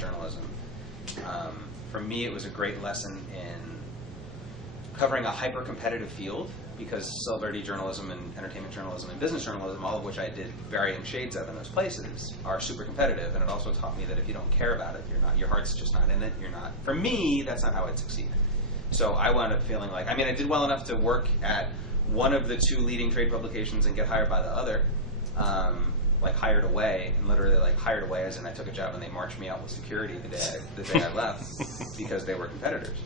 journalism. For me, it was a great lesson in covering a hyper-competitive field, because celebrity journalism and entertainment journalism and business journalism, all of which I did varying shades of in those places, are super competitive. And it also taught me that if you don't care about it, your heart's just not in it. You're not. For me, that's not how I'd succeed. So I wound up feeling like, I mean, I did well enough to work at one of the two leading trade publications and get hired by the other, like hired away, and literally like hired away as in I took a job and they marched me out with security the day I left because they were competitors.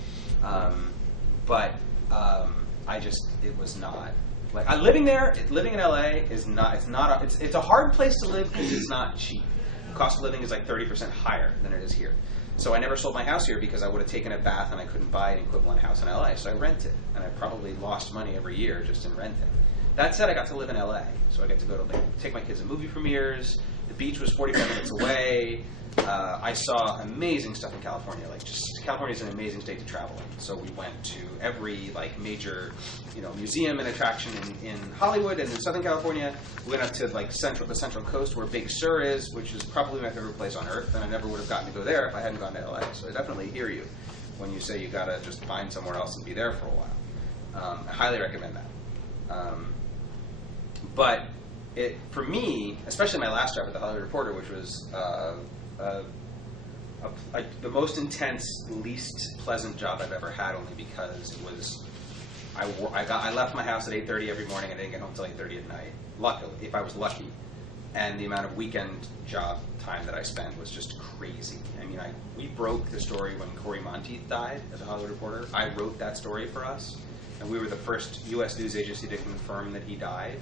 It was not, like, living in LA is not, it's a hard place to live because it's not cheap. The cost of living is like 30% higher than it is here. So I never sold my house here because I would have taken a bath and I couldn't buy an equivalent house in LA. So I rented, and I probably lost money every year just in renting. That said, I got to live in LA, so I get to go to take my kids to movie premieres. The beach was 45 minutes away. I saw amazing stuff in California. Like, just California is an amazing state to travel in. So we went to every like major, museum and attraction in Hollywood and in Southern California. We went up to like the Central Coast where Big Sur is, which is probably my favorite place on earth. And I never would have gotten to go there if I hadn't gone to LA. So I definitely hear you when you say you gotta just find somewhere else and be there for a while. I highly recommend that. But for me, especially my last job at the Hollywood Reporter, which was the most intense, least pleasant job I've ever had, only because it was, I left my house at 8:30 every morning and I didn't get home until 8:30 at night, luckily, if I was lucky. And the amount of weekend job time that I spent was just crazy. I mean, we broke the story when Corey Monteith died as a Hollywood Reporter. I wrote that story for us, and we were the first U.S. news agency to confirm that he died.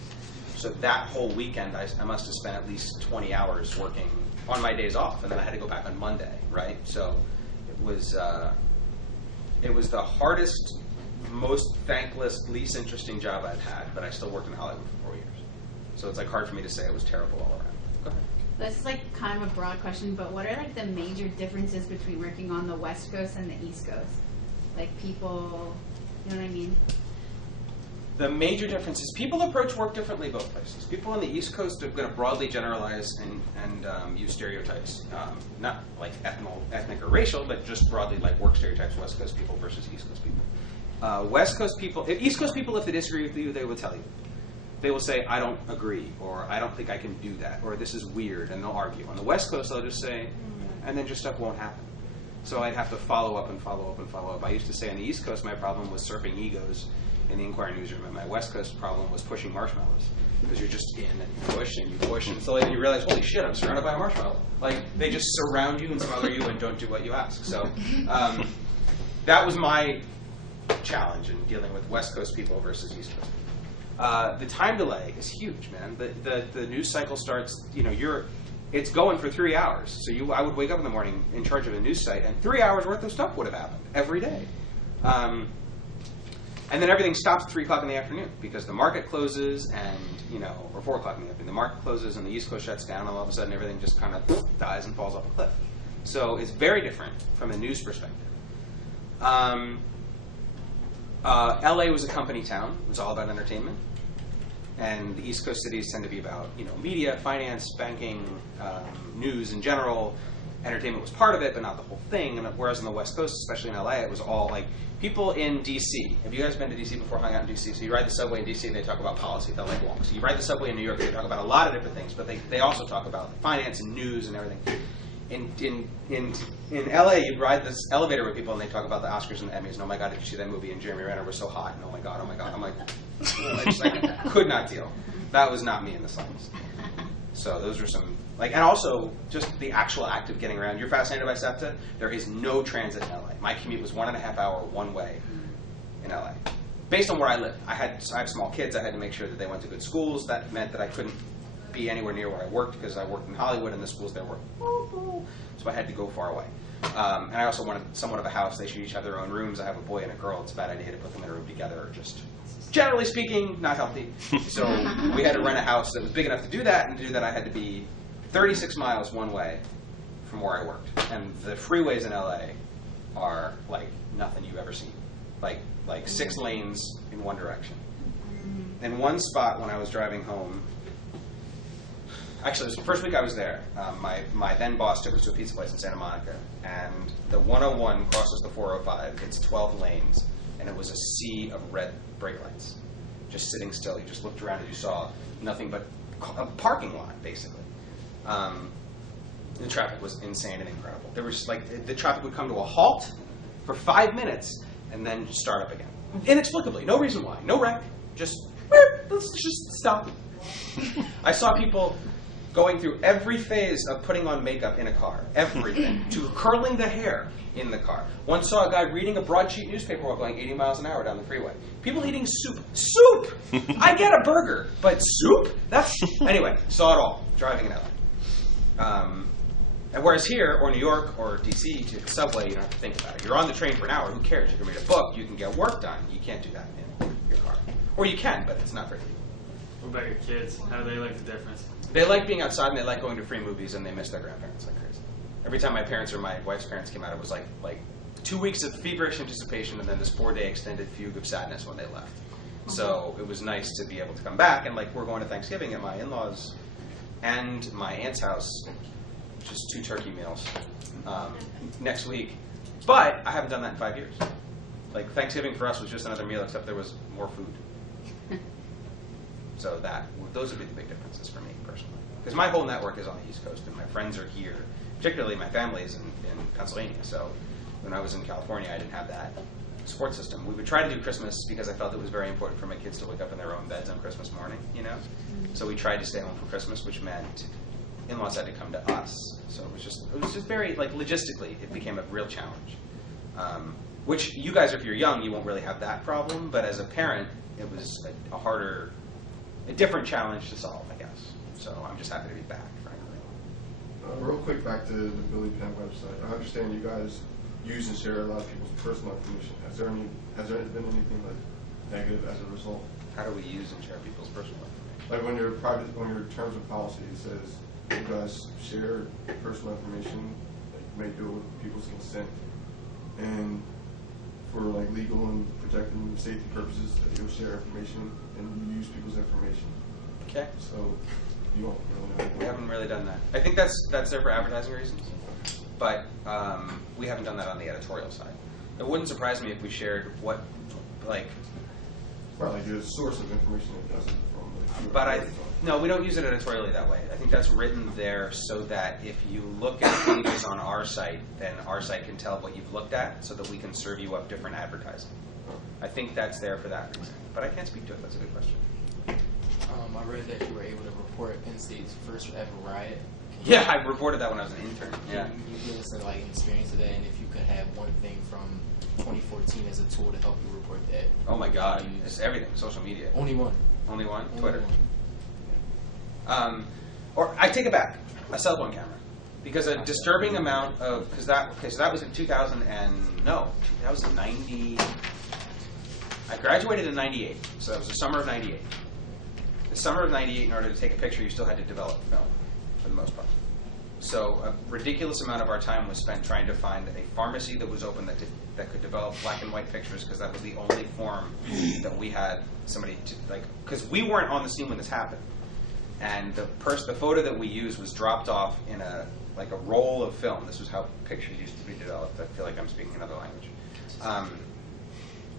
So that whole weekend, I must have spent at least 20 hours working on my days off, and then I had to go back on Monday, right? So it was the hardest, most thankless, least interesting job I've had, but I still worked in Hollywood for 4 years. So it's like hard for me to say it was terrible all around. Go ahead. This is like kind of a broad question, but what are like the major differences between working on the West Coast and the East Coast? Like people, you know what I mean? The major difference is people approach work differently both places. People on the East Coast are going to broadly generalize and use stereotypes, not like ethnic or racial, but just broadly like work stereotypes, West Coast people versus East Coast people. West Coast people, East Coast people, if they disagree with you, they will tell you. They will say, I don't agree, or I don't think I can do that, or this is weird, and they'll argue. On the West Coast, they'll just say, and then just stuff won't happen. So I'd have to follow up and follow up and follow up. I used to say on the East Coast, my problem was surfing egos in the Inquirer newsroom, and my West Coast problem was pushing marshmallows. Because you're just in and you push, and so you realize, holy shit, I'm surrounded by a marshmallow. Like, they just surround you and smother you and don't do what you ask. So that was my challenge in dealing with West Coast people versus East Coast people. The time delay is huge, man. The news cycle starts, it's going for 3 hours. So I would wake up in the morning in charge of a news site, and 3 hours worth of stuff would have happened every day. And then everything stops at 3 o'clock in the afternoon because the market closes and, or 4 o'clock in the afternoon. The market closes and the East Coast shuts down, and all of a sudden everything just kind of dies and falls off a cliff. So it's very different from a news perspective. LA was a company town. It was all about entertainment. And the East Coast cities tend to be about, media, finance, banking, news in general. Entertainment was part of it, but not the whole thing. And whereas on the West Coast, especially in LA, it was all like people in DC. Have you guys been to DC before, hung out in DC? So you ride the subway in DC and they talk about policy. They'll like walk. So you ride the subway in New York, they talk about a lot of different things, but they also talk about finance and news and everything. In LA, you'd ride this elevator with people and they talk about the Oscars and the Emmys. And oh my God, did you see that movie? And Jeremy Renner was so hot. And oh my God. I'm like, I could not deal. That was not me in the slightest. So those are some, and also just the actual act of getting around. You're fascinated by SEPTA? There is no transit in LA. My commute was 1.5 hour one way in LA. Based on where I live. I have small kids. I had to make sure that they went to good schools. That meant that I couldn't be anywhere near where I worked because I worked in Hollywood and the schools there were, so I had to go far away. And I also wanted somewhat of a house. They should each have their own rooms. I have a boy and a girl. It's a bad idea to put them in a room together, or just generally speaking, not healthy. So we had to rent a house that was big enough to do that, and to do that I had to be 36 miles one way from where I worked. And the freeways in LA are like nothing you've ever seen. Like 6 lanes in one direction. In one spot when I was driving home, Actually, it was the first week I was there. My then boss took us to a pizza place in Santa Monica, and the 101 crosses the 405. It's 12 lanes, and it was a sea of red brake lights, just sitting still. You just looked around and you saw nothing but a parking lot, basically. The traffic was insane and incredible. There was like the traffic would come to a halt for 5 minutes and then start up again, inexplicably. No reason why. No wreck. Just let's just stop. I saw people going through every phase of putting on makeup in a car, everything, to curling the hair in the car. Once saw a guy reading a broadsheet newspaper while going 80 miles an hour down the freeway. People eating soup. Soup! I get a burger, but soup? Anyway, saw it all, driving in LA. And whereas here, or New York, or DC, you take the subway, you don't have to think about it. You're on the train for an hour, who cares? You can read a book, you can get work done. You can't do that in your car. Or you can, but it's not very legal. What about your kids? How do they like the difference? They like being outside and they like going to free movies and they miss their grandparents like crazy. Every time my parents or my wife's parents came out, it was like 2 weeks of feverish anticipation and then this 4-day extended fugue of sadness when they left. So it was nice to be able to come back and like we're going to Thanksgiving at my in-laws and my aunt's house, just 2 turkey meals next week. But I haven't done that in 5 years. Like Thanksgiving for us was just another meal except there was more food. So those would be the big differences for me personally. Because my whole network is on the East Coast and my friends are here, particularly my family is in Pennsylvania. So when I was in California, I didn't have that support system. We would try to do Christmas because I felt it was very important for my kids to wake up in their own beds on Christmas morning, you know? So we tried to stay home for Christmas, which meant in-laws had to come to us. So it was just very, like logistically, it became a real challenge. Which you guys, if you're young, you won't really have that problem, but as a parent, it was a different challenge to solve, I guess. So I'm just happy to be back, frankly. Real quick, back to the Billy Penn website. I understand you guys use and share a lot of people's personal information. Has there been anything like negative as a result? How do we use and share people's personal information? Like when your terms of policy, it says you guys share personal information, like you may do it with people's consent, and for like legal and protecting safety purposes, that you'll share information and you use people's information. Okay. So you won't really know. We haven't really done that. I think that's there for advertising reasons, but we haven't done that on the editorial side. It wouldn't surprise me if we shared what, like. Right, like a source of information that doesn't from. But no, we don't use it editorially that way. I think that's written there so that if you look at pages on our site, then our site can tell what you've looked at so that we can serve you up different advertising. I think that's there for that reason. But I can't speak to it. That's a good question. I read that you were able to report in-state's first ever riot. Yeah, I reported that when I was an intern. Yeah. Can you give us an experience of that, and if you could have one thing from 2014 as a tool to help you report that? Oh my God, it's everything. Social media. Only one. Only one? Only Twitter. One. Or I take it back, a cell phone camera, because a disturbing amount of so that was in 2090. I graduated in '98, so that was the summer of '98. The summer of '98, in order to take a picture, you still had to develop film, for the most part. So a ridiculous amount of our time was spent trying to find a pharmacy that was open that could develop black and white pictures, because that was the only form that we had somebody to because we weren't on the scene when this happened. And the photo that we used was dropped off in a roll of film. This was how pictures used to be developed. I feel like I'm speaking another language.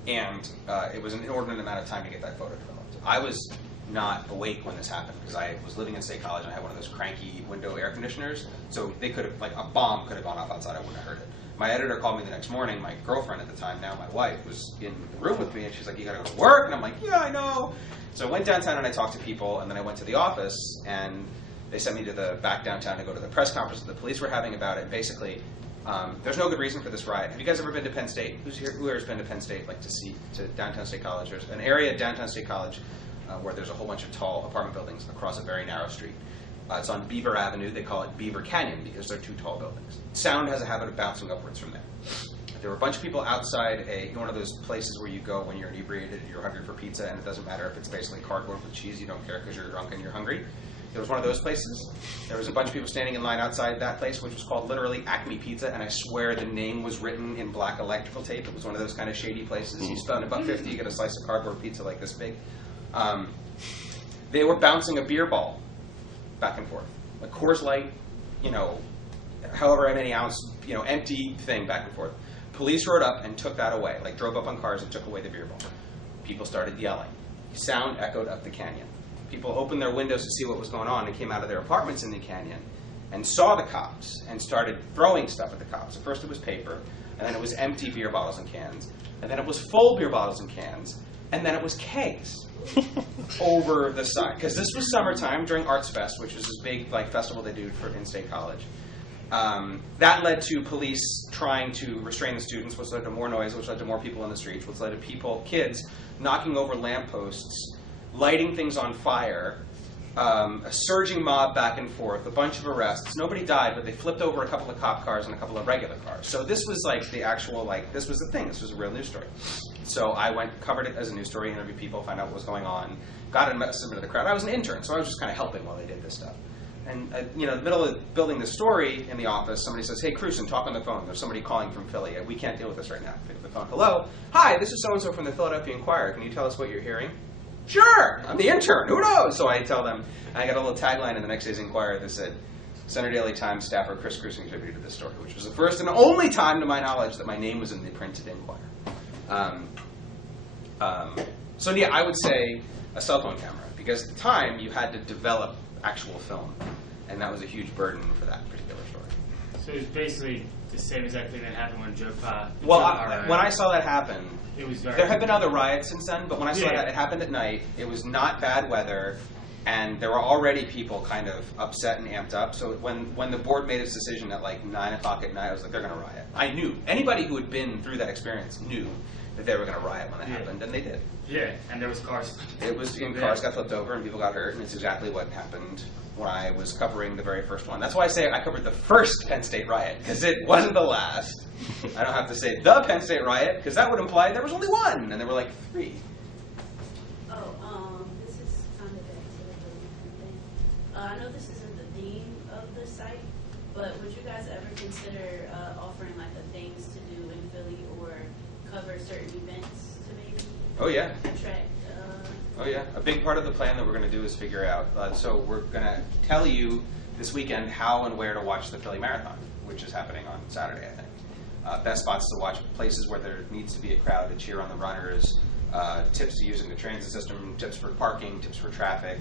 It was an inordinate amount of time to get that photo developed. I was not awake when this happened because I was living in State College and I had one of those cranky window air conditioners. So they could have, a bomb could have gone off outside. I wouldn't have heard it. My editor called me the next morning. My girlfriend at the time, now my wife, was in the room with me and she's like, "You gotta go to work." And I'm like, "Yeah, I know." So I went downtown and I talked to people, and then I went to the office and they sent me to the back downtown to go to the press conference that the police were having about it. Basically, there's no good reason for this riot. Have you guys ever been to Penn State? Who's here? Who has been to Penn State, to downtown State College? There's an area at downtown State College where there's a whole bunch of tall apartment buildings across a very narrow street. It's on Beaver Avenue. They call it Beaver Canyon because they're 2 tall buildings. Sound has a habit of bouncing upwards from there. There were a bunch of people outside one of those places where you go when you're inebriated and you're hungry for pizza, and it doesn't matter if it's basically cardboard with cheese. You don't care because you're drunk and you're hungry. It was one of those places. There was a bunch of people standing in line outside that place, which was called literally Acme Pizza, and I swear the name was written in black electrical tape. It was one of those kind of shady places. You spend $1.50, you get a slice of cardboard pizza like this big. They were bouncing a beer ball back and forth. Like Coors Light, you know, however many ounce, you know, empty thing back and forth. Police rode up and took that away, like drove up on cars and took away the beer bottle. People started yelling. Sound echoed up the canyon. People opened their windows to see what was going on and came out of their apartments in the canyon and saw the cops and started throwing stuff at the cops. At first it was paper, and then it was empty beer bottles and cans, and then it was full beer bottles and cans, and then it was kegs over the side. Because this was summertime during Arts Fest, which is this big like festival they do for in-state college. That led to police trying to restrain the students, which led to more noise, which led to more people in the streets, which led to kids knocking over lampposts, lighting things on fire, a surging mob back and forth, a bunch of arrests. Nobody died, but they flipped over a couple of cop cars and a couple of regular cars. So this was like the actual, like, this was the thing. This was a real news story. So I covered it as a news story, interviewed people, found out what was going on, got a message to the crowd. I was an intern, so I was just kind of helping while they did this stuff. And you know, in the middle of building the story in the office, somebody says, "Hey, Krewson, talk on the phone. There's somebody calling from Philly. We can't deal with this right now." Pick up the phone. "Hello? Hi, this is so-and-so from the Philadelphia Inquirer. Can you tell us what you're hearing?" "Sure, I'm the intern. Who knows?" So I tell them, I got a little tagline in the next day's Inquirer that said, "Center Daily Times staffer Chris Krewson contributed to this story," which was the first and only time, to my knowledge, that my name was in the printed Inquirer. So yeah, I would say a cell phone camera, because at the time you had to develop actual film, and that was a huge burden for that particular story. So it was basically the same exact thing that happened when When I saw that happen, it was very. there have been other riots since then, but when I saw Yeah. that, it happened at night. It was not bad weather, and there were already people kind of upset and amped up. So when the board made its decision at like 9 o'clock at night, I was like, they're going to riot. I knew. Anybody who had been through that experience knew that they were going to riot when it happened, and they did. Yeah, and there was cars. It was, cars got flipped over and people got hurt, and it's exactly what happened when I was covering the very first one. That's why I say I covered the first Penn State riot, because it wasn't the last. I don't have to say the Penn State riot, because that would imply there was only one, and there were like 3. This is kind of back to the different thing. I know this isn't the theme of the site, but would you guys ever consider offering like the things to do in Philly, or cover certain events to maybe Oh yeah. attract? Oh yeah, a big part of the plan that we're going to do is figure out, so we're going to tell you this weekend how and where to watch the Philly Marathon, which is happening on Saturday, I think. Best spots to watch, places where there needs to be a crowd to cheer on the runners, tips to using the transit system, tips for parking, tips for traffic.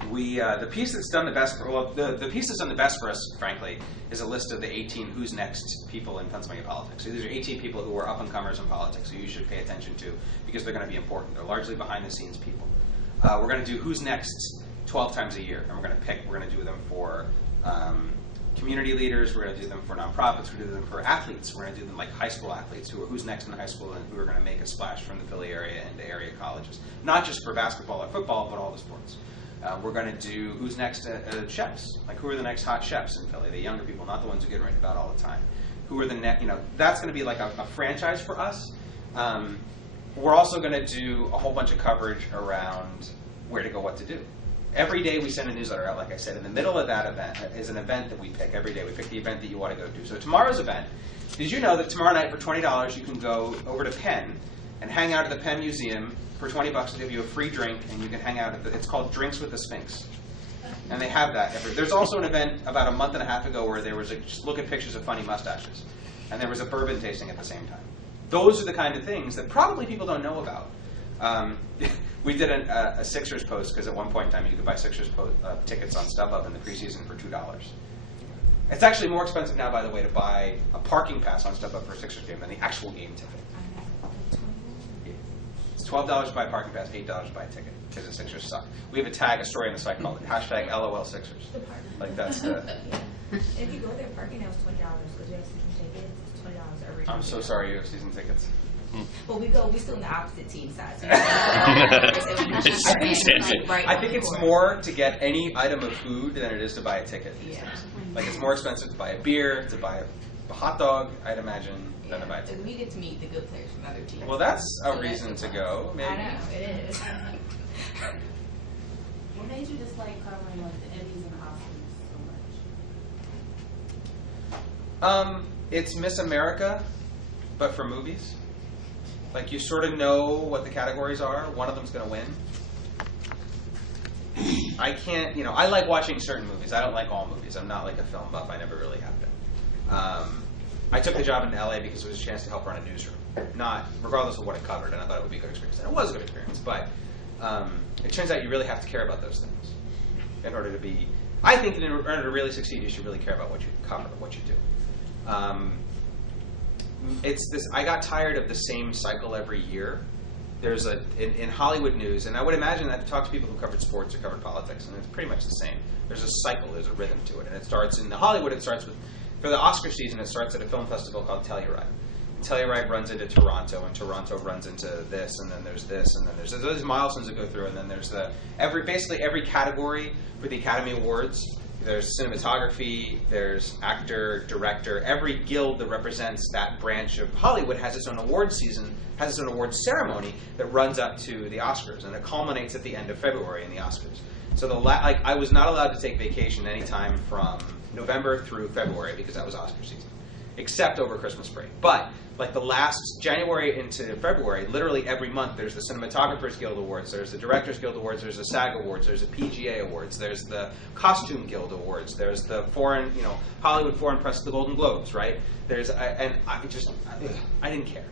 The piece that's done the best, the piece that's done the best for us, frankly, is a list of the 18 who's next people in Pennsylvania politics. So these are 18 people who are up-and-comers in politics, who you should pay attention to, because they're going to be important. They're largely behind-the-scenes people. We're going to do who's next 12 times a year, and we're going to do them for community leaders, we're going to do them for nonprofits, we're going to do them for athletes, we're going to do them like high school athletes, who's next in high school and who are going to make a splash from the Philly area into area colleges. Not just for basketball or football, but all the sports. We're going to do who's next chefs, like who are the next hot chefs in Philly, the younger people, not the ones who get written about all the time. Who are the next, that's going to be like a franchise for us. We're also going to do a whole bunch of coverage around where to go, what to do. Every day we send a newsletter out, like I said. In the middle of that event is an event that we pick every day. We pick the event that you want to go to. So tomorrow's event, did you know that tomorrow night for $20 you can go over to Penn and hang out at the Penn Museum for $20 to give you a free drink, and you can hang out at it's called Drinks with the Sphinx. And they have that there's also an event about a month and a half ago where there was just look at pictures of funny mustaches. And there was a bourbon tasting at the same time. Those are the kind of things that probably people don't know about. We did a Sixers post, because at one point in time you could buy Sixers tickets on StubHub in the preseason for $2. It's actually more expensive now, by the way, to buy a parking pass on StubHub for a Sixers game than the actual game ticket. It's $12 to buy a parking pass, $8 to buy a ticket, because the Sixers suck. We have a story on the site called #LOL Sixers. Like that's the. If you go there, parking now is $20 because you have season tickets. It's $20 every time. I'm so sorry, you have season tickets. But we still on the opposite team side. So I think it's more to get any item of food than it is to buy a ticket these days. Like it's more expensive to buy a beer, to buy a hot dog, I'd imagine, than to buy a ticket. We get to meet the good players from other teams. Well, that's a reason to go, maybe. I know, it is. What made you dislike covering like the Emmys and the Oscars so much? It's Miss America, but for movies. Like you sort of know what the categories are. One of them's going to win. I can't, you know, I like watching certain movies. I don't like all movies. I'm not like a film buff. I never really have been. I took the job in LA because it was a chance to help run a newsroom, not regardless of what it covered, and I thought it would be a good experience. And it was a good experience, but it turns out you really have to care about those things in order to be. I think in order to really succeed, you should really care about what you cover, what you do. It's this. I got tired of the same cycle every year. There's in Hollywood news, and I would imagine that I've talked to people who covered sports or covered politics, and it's pretty much the same. There's a cycle, there's a rhythm to it, and it starts in Hollywood. It starts with, for the Oscar season, it starts at a film festival called Telluride. And Telluride runs into Toronto, and Toronto runs into this, and then there's this, and then there's those milestones that go through, and then there's basically every category for the Academy Awards. There's cinematography, there's actor, director. Every guild that represents that branch of Hollywood has its own award season, has its own award ceremony that runs up to the Oscars, and it culminates at the end of February in the Oscars. So I was not allowed to take vacation anytime from November through February because that was Oscar season, except over Christmas break. But like the last January into February, literally every month, there's the Cinematographers Guild Awards, there's the Directors Guild Awards, there's the SAG Awards, there's the PGA Awards, there's the Costume Guild Awards, there's the foreign, Hollywood Foreign Press, the Golden Globes, right? I didn't care.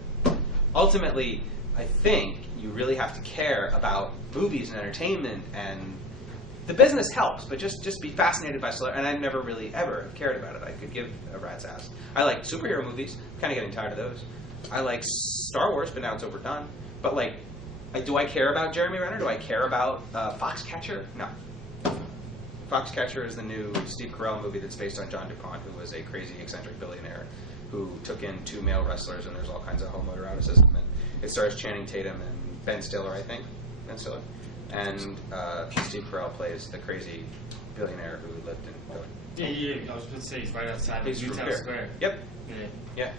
Ultimately, I think you really have to care about movies and entertainment, and the business helps, but just be fascinated by celebrity. And I never really ever cared about it. I could give a rat's ass. I like superhero movies. I'm kind of getting tired of those. I like Star Wars, but now it's overdone. But do I care about Jeremy Renner? Do I care about Foxcatcher? No. Foxcatcher is the new Steve Carell movie that's based on John DuPont, who was a crazy, eccentric billionaire who took in 2 male wrestlers, and there's all kinds of homoeroticism. And it stars Channing Tatum and Ben Stiller, I think. Ben Stiller. And Steve Carell plays the crazy billionaire who lived in Philly. Yeah. I was going to say he's right outside He's of from Newtown here. Square. Yep. Yeah.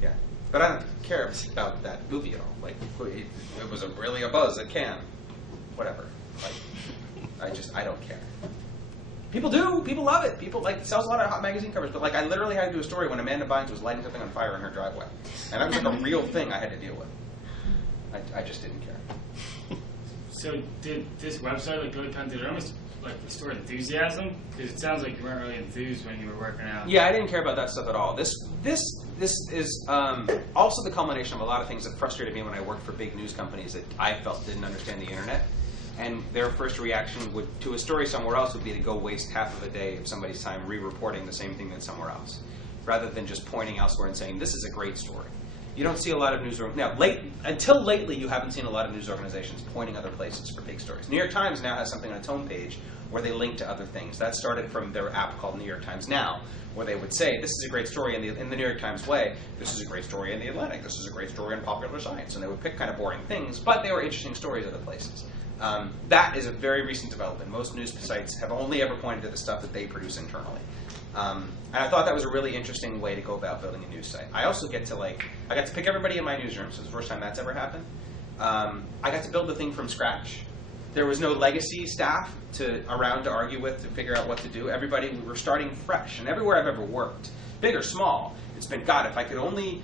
Yeah. But I don't care about that movie at all. Like, it was really a buzz at Cannes. Whatever. Like, I don't care. People do. People love it. People it sells a lot of hot magazine covers. But I literally had to do a story when Amanda Bynes was lighting something on fire in her driveway, and that was like a real thing I had to deal with. I just didn't care. So did this website, Billy Penn, did it almost restore enthusiasm? Because it sounds like you weren't really enthused when you were working out. Yeah, I didn't care about that stuff at all. This is also the culmination of a lot of things that frustrated me when I worked for big news companies that I felt didn't understand the internet. And their first reaction to a story somewhere else would be to go waste half of a day of somebody's time re-reporting the same thing that's somewhere else, rather than just pointing elsewhere and saying, this is a great story. You don't see a lot of news until lately. You haven't seen a lot of news organizations pointing other places for big stories. New York Times now has something on its homepage where they link to other things. That started from their app called New York Times Now, where they would say, this is a great story in the New York Times way. This is a great story in the Atlantic. This is a great story in Popular Science. And they would pick kind of boring things, but they were interesting stories other places. That is a very recent development. Most news sites have only ever pointed to the stuff that they produce internally. And I thought that was a really interesting way to go about building a news site. I also I got to pick everybody in my newsroom, so it's the first time that's ever happened. I got to build the thing from scratch. There was no legacy staff around to argue with to figure out what to do. We were starting fresh. And everywhere I've ever worked, big or small, it's been, God, if I could only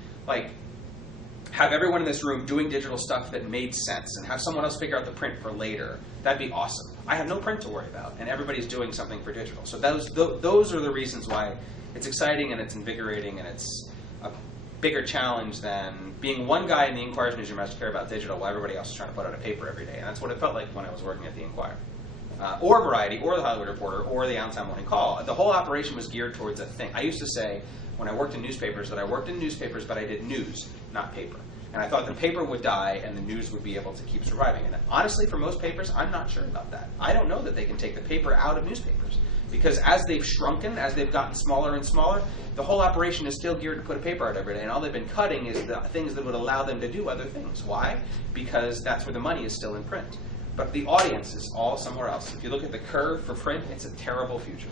have everyone in this room doing digital stuff that made sense and have someone else figure out the print for later, that'd be awesome. I have no print to worry about, and everybody's doing something for digital. So those are the reasons why it's exciting and it's invigorating and it's a bigger challenge than being one guy in the Inquirer's newsroom has to care about digital while everybody else is trying to put out a paper every day. And that's what it felt like when I was working at the Inquirer. Or Variety, or the Hollywood Reporter, or the Allentown Morning Call. The whole operation was geared towards a thing. I used to say, when I worked in newspapers, that I worked in newspapers, but I did news, not paper. And I thought the paper would die and the news would be able to keep surviving. And honestly, for most papers, I'm not sure about that. I don't know that they can take the paper out of newspapers. Because as they've shrunken, as they've gotten smaller and smaller, the whole operation is still geared to put a paper out every day. And all they've been cutting is the things that would allow them to do other things. Why? Because that's where the money is still in print. But the audience is all somewhere else. If you look at the curve for print, it's a terrible future.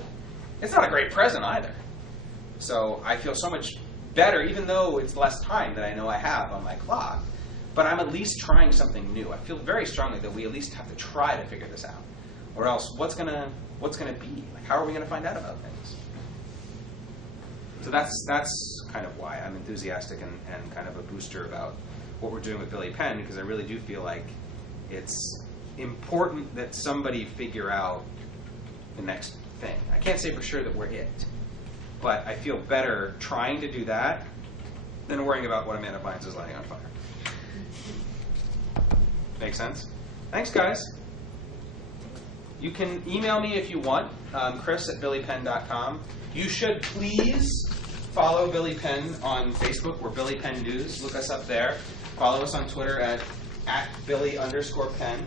It's not a great present either. So I feel so much better, even though it's less time that I know I have on my clock. But I'm at least trying something new. I feel very strongly that we at least have to try to figure this out. Or else, what's gonna be? How are we gonna find out about things? So that's kind of why I'm enthusiastic and kind of a booster about what we're doing with Billy Penn, because I really do feel like it's important that somebody figure out the next thing. I can't say for sure that we're it, but I feel better trying to do that than worrying about what Amanda finds is lighting on fire. Make sense? Thanks, guys. You can email me if you want, chris@billypenn.com. You should please follow Billy Penn on Facebook. We're Billy Penn News. Look us up there. Follow us on Twitter at Billy_Penn.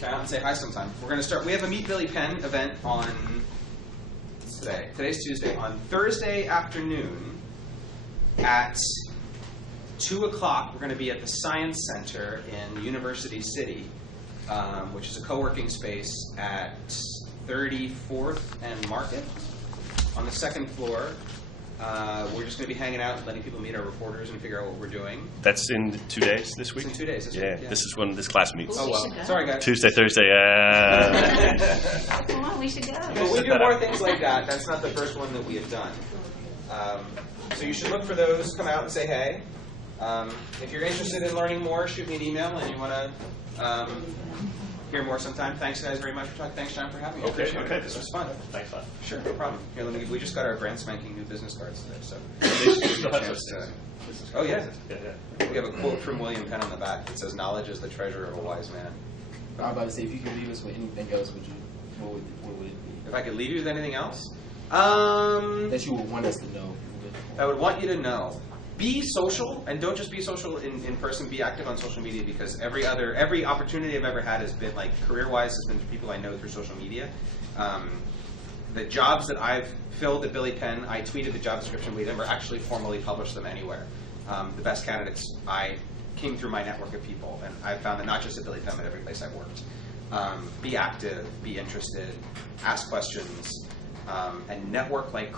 Come out and say hi sometime. We're going to start. We have a Meet Billy Penn event on today. Today's Tuesday. On Thursday afternoon at 2 o'clock, we're going to be at the Science Center in University City, which is a co-working space at 34th and Market on the second floor. We're just going to be hanging out, letting people meet our reporters and figure out what we're doing. That's in 2 days this week? It's in 2 days this yeah, week. Yeah, this is when this class meets. Oh, well. Sorry, guys. Tuesday, Thursday. Come on, we should go. But we do more things like that. That's not the first one that we have done. So you should look for those, come out and say hey. If you're interested in learning more, shoot me an email and you want to hear more sometime. Thanks, guys, very much for talking. Thanks, John, for having me. I appreciate it. This was fun. Thanks a lot. Sure, no problem. Here, we just got our brand spanking new business cards today. So. They still have those things. Oh, yeah. Yeah. We have a quote from William Penn on the back that says, "Knowledge is the treasure of a wise man." I was about to say, if you could leave us with anything else, what would it be? If I could leave you with anything else, That you would want us to know. I would want you to know. Be social, and don't just be social in person. Be active on social media, because every opportunity I've ever had has been, like, career-wise, has been through people I know through social media. The jobs that I've filled at Billy Penn, I tweeted the job description. We never actually formally published them anywhere. The best candidates I came through my network of people, and I found that not just at Billy Penn, but every place I've worked. Be active, be interested, ask questions, and network like crazy.